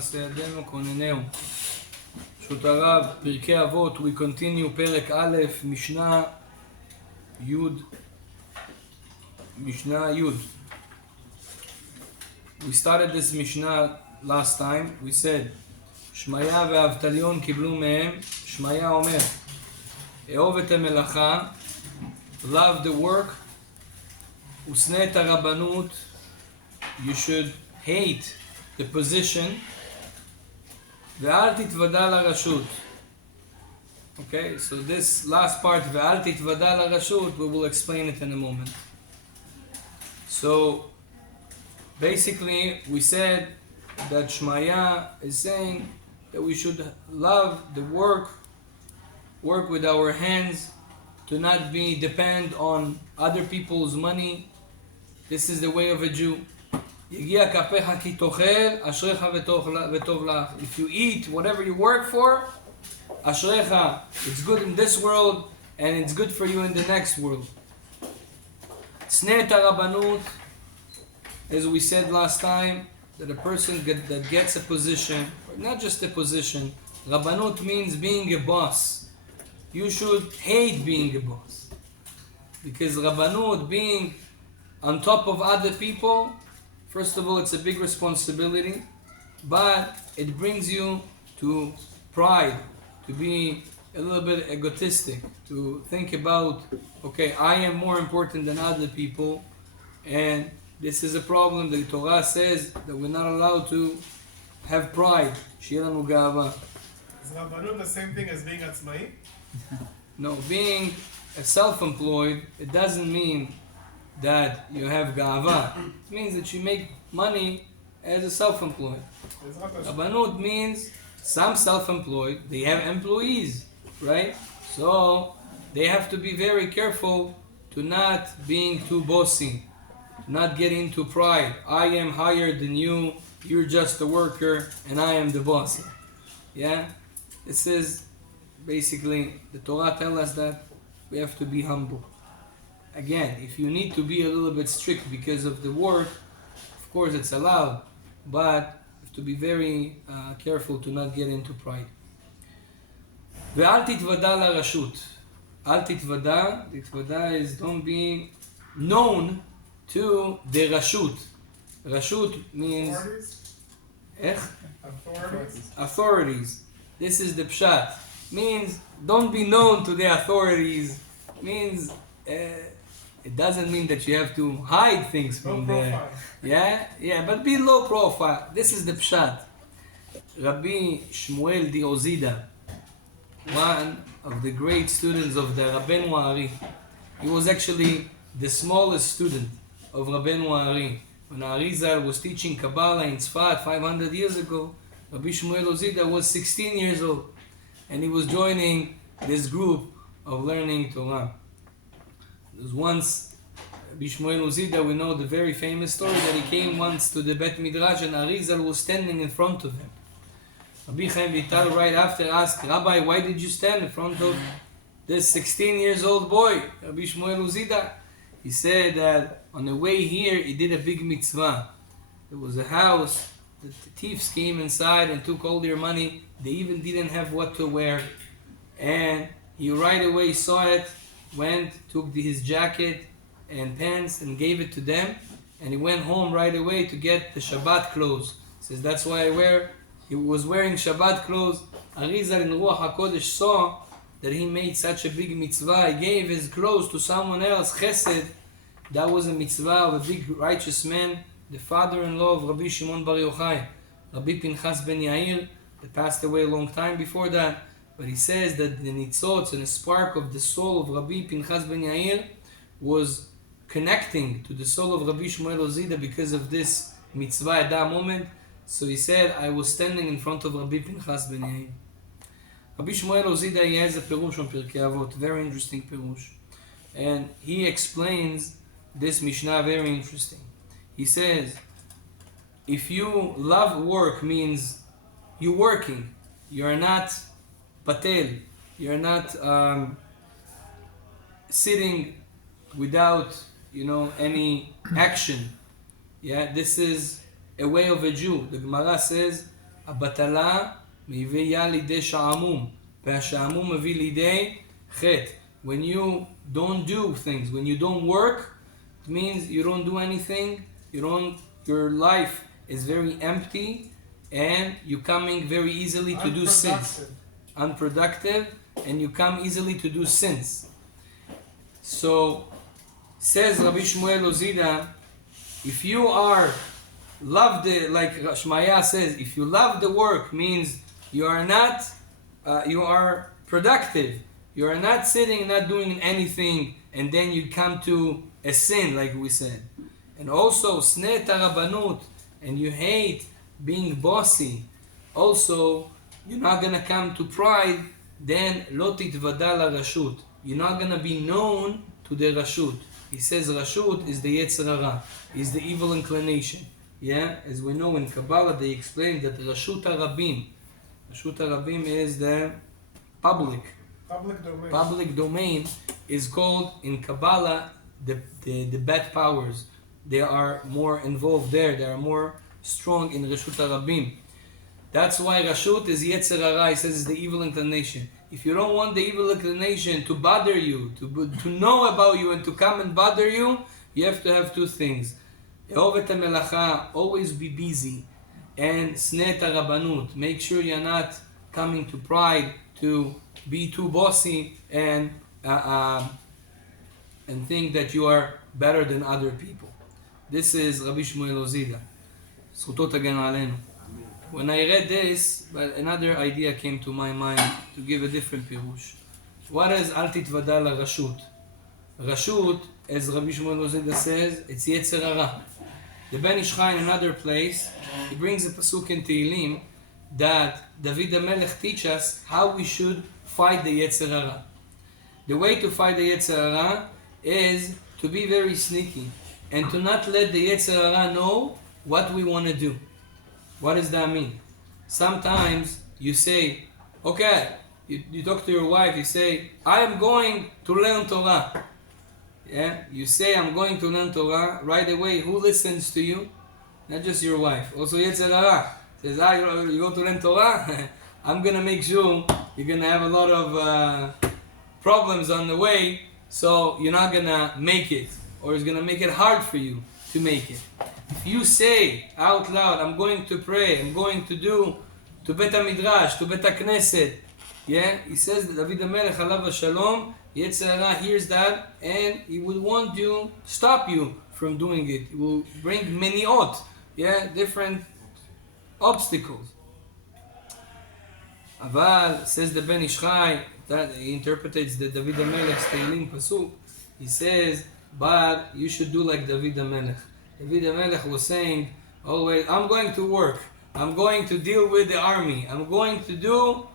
מעשה ידינו כוננהו. פשוט הרב, פרקי אבות, we continue, פרק א', משנה י', משנה י'. We started this Mishnah last time. We said, שמעיה ואבטליון קיבלו מהם. שמעיה אומר, אהוב את המלאכה, love the work, ושנא את הרבנות, you should hate the position, ואל תתוודע לרשות. Okay, so this last part, ואל תתוודע לרשות, we will explain it in a moment. So, basically, we said that Shmaya is saying that we should love the work with our hands, to not be depend on other people's money. This is the way of a Jew. יגיע כפיך כי תאכל, אשריך וטוב לך. If you eat whatever you work for, אשריך, it's good in this world and it's good for you in the next world. שנא את הרבנות, as we said last time, that a person that gets a position, or not just a position, Rabbanut means being a boss. You should hate being a boss. Because Rabbanut, being on top of other people, first of all, it's a big responsibility, but it brings you to pride, to be a little bit egotistic, to think about, okay, I am more important than other people, and this is a problem. The Torah says that we're not allowed to have pride. שיהיה לנו גאווה. Is Rabbanut the same thing as being עצמאי? No, being a self-employed, it doesn't mean that you have ga'ava. It means that you make money as a self-employed. Rabbanut means some self-employed, they have employees, right? So they have to be very careful to not being too bossy, not get into pride. I am higher than you, you're just a worker, and I am the boss. Yeah? This is basically, the Torah tells us that we have to be humble. Again, if you need to be a little bit strict because of the work, of course it's allowed, but you have to be very careful to not get into pride. ואל תתוודע לרשות. אל תתוודע, תתוודע is don't be known to the rashut. Rashut means authorities. This is the pshat. Means don't be known to the authorities. Means it doesn't mean that you have to hide things from there. Yeah, but be low profile. This is the pshat. Rabbi Shmuel di Ozida, one of the great students of the Rabbeinu Ari. He was actually the smallest student of Rabbeinu Ari. When Ari Zal was teaching Kabbalah in Tzfat 500 years ago, Rabbi Shmuel Ozida was 16 years old, and he was joining this group of learning Torah. There was once Rabbi Shmuel Ozida, we know the very famous story that he came once to the Bet Midrash and Ari Zal was standing in front of him. Rabbi Chaim Vital right after asked, Rabbi, why did you stand in front of this 16 years old boy, Rabbi Shmuel Ozida? He said that on the way here, he did a big mitzvah. There was a house, the thieves came inside and took all their money. They even didn't have what to wear. And he right away saw it, went, took his jacket and pants and gave it to them. And he went home right away to get the Shabbat clothes. He says, that's why I wear. He was wearing Shabbat clothes. Arizal in Ruach HaKodesh saw that he made such a big mitzvah. He gave his clothes to someone else, chesed. That was a mitzvah of a big righteous man, the father-in-law of Rabbi Shimon Bar Yochai, Rabbi Pinchas ben Yair, that passed away a long time before that. But he says that the nitzotz and the spark of the soul of Rabbi Pinchas ben Yair was connecting to the soul of Rabbi Shmuel Ozida because of this mitzvah at that moment. So he said, I was standing in front of Rabbi Pinchas ben Yair. Rabbi Shmuel Ozida, he has a perush on Pirkei Avot, very interesting perush. And he explains this Mishnah very interesting. He says, if you love work means you're working, you're not patel, you're not sitting without, any action. Yeah, this is a way of a Jew. The Gemara says, הבטלה מביאה לידי שעמום, והשעמום מביא לידי חטא. When you don't do things, when you don't work, it means you don't do anything, your life is very empty, and you're coming very easily to do sins. Unproductive, and you come easily to do sins. So, says Rabbi Shmuel Ozida, if you are love the, like Shmaya says, if you love the work, means you are not, you are productive. You are not sitting, not doing anything, and then you come to a sin, like we said. And also, Sne Tarabanut, and you hate being bossy. Also, you're not gonna come to pride, then Lo Titvada LaRashut. You're not gonna be known to the Rashut. He says Rashut is the Yetzer Hara, is the evil inclination. Yeah, as we know in Kabbalah, they explain that Rashut HaRabim is the public domain is called in Kabbalah the bad powers. They are more involved there. They are more strong in Rashut HaRabim. That's why Rashut is Yetzer Hara. He says it's the evil inclination. If you don't want the evil inclination to bother you, to know about you and to come and bother you, you have to have two things. Ehovet HaMelacha, always be busy. And Sne Tarabanut, make sure you're not coming to pride, to be too bossy and think that you are better than other people. This is Rabbi Shmuel Ozida. Zchuto tagenu aleinu. When I read this, but another idea came to my mind to give a different pirush. What is Al Titvada LaRashut? Rashut, as Rabbi Shmuel Ozida says, it's Yetzer Hara. The Ben Ish Chai in another place, he brings a pasuk in Tehillim that David HaMelech teaches us how we should fight the Yetzer Hara. The way to fight the Yetzer Hara is to be very sneaky and to not let the Yetzer Hara know what we want to do. What does that mean? Sometimes you say, okay, you talk to your wife, you say, I am going to learn Torah. Yeah, you say, I'm going to learn Torah, right away, who listens to you? Not just your wife, also Yetzer Hara. Says, you go to learn Torah? I'm going to make sure you're going to have a lot of problems on the way, so you're not going to make it, or it's going to make it hard for you to make it. If you say out loud, I'm going to pray, I'm going to do to Bet HaMidrash, to Bet HaKnesset, yeah, he says that David HaMelech alav hashalom, Yetzer Hara hears that, and he will want to stop you from doing it. He will bring meniot, yeah, different obstacles. Aval, says the Ben Ish Chai, that he interprets the David HaMelech's Tehillim pasuk. He says, but you should do like David HaMelech. David HaMelech was saying always, I'm going to work, I'm going to deal with the army, I'm going to do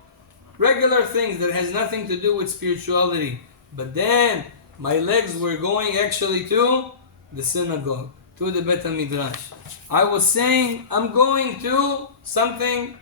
regular things that has nothing to do with spirituality. But then my legs were going actually to the synagogue, to the Bet HaMidrash. I was saying I'm going to something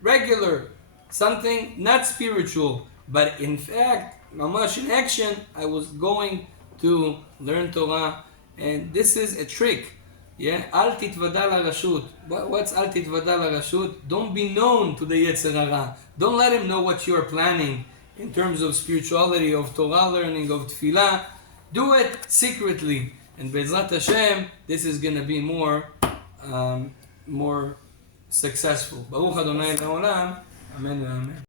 regular, something not spiritual, but in fact, mamash in action, I was going to learn Torah. And this is a trick. Yeah, Al Titvada LaRashut. What's Al Titvada LaRashut? Don't be known to the Yetzer Hara. Don't let him know what you are planning in terms of spirituality, of Torah learning, of Tefillah. Do it secretly. And Be'ezrat Hashem, this is going to be more successful. Baruch Adonai Le'olam. Amen. Amen.